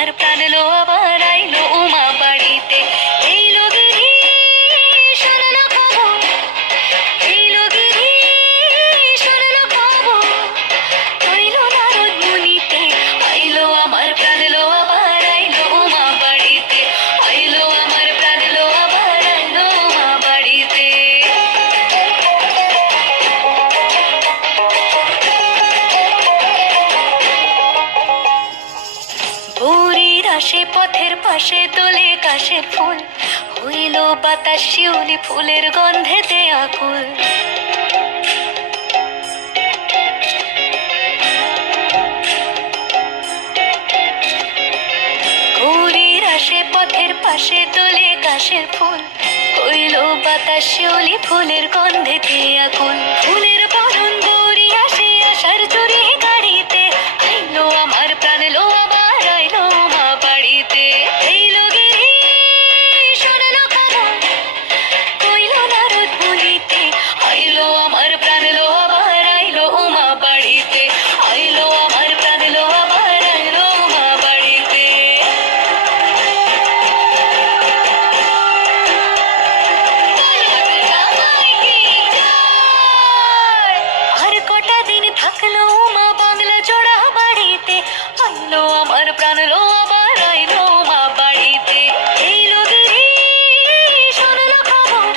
আমার প্রাণ লো আবার আইলো উমা বাড়িতে। এই লগিরি শুনলো খবর, এই লগিরি শুনলো খবর, হইলো নারদ মুনিতে, আইলো আমার প্রাণ লো আবার আইলো উমা বাড়িতে, আইলো আমার প্রাণ লো আবার আইলো উমা বাড়িতে। ভোরের আসে পথের পাশে দোলে কাশের ফুল, হইল বাতাস শিউলি ফুলের গন্ধেতে আকুল। ভোরের আসে পথের পাশে দোলে কাশের ফুল, হইল বাতাস শিউলি ফুলের গন্ধেতে আকুল। ফুলের বরণ গৌরী আসে আশার জুড়ি গাড়িতে, আইলো আমার প্রাণ লো আবার আইলো মা বাড়িতে। এই লগিরি শুনলো খবর, কইলো নারদ মুনিতে, আইলো আমার প্রাণ লো আবার আইলো উমা বাড়িতে, আইলো আমার প্রাণ লো আবার আইলো উমা বাড়িতে। আর কটা দিন থাকলো উমা বাংলা জোড়া বাড়িতে, আইলো আমার প্রাণ লো আবার আইলো উমা বাড়িতে। এই লগিরি শুনলো খবর,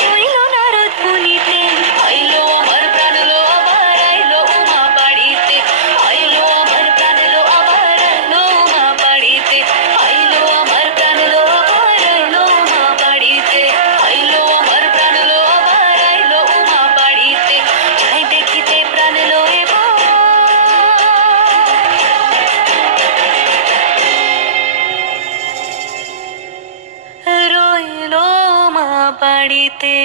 কইলো নারদ মুনিতে, আইলো আমার প্রাণ লো আবার আইলো উমা বাড়িতে, আইলো আমার প্রাণ লো আবার আইলো উমা বাড়িতে, আইলো আমার প্রাণ লো আবার আইলো উমা বাড়িতে, আইলো আমার প্রাণ লো আবার আইলো উমা বাড়িতে। যাই দেখিতে প্রাণ লো এবার রইলো মা বাড়িতে।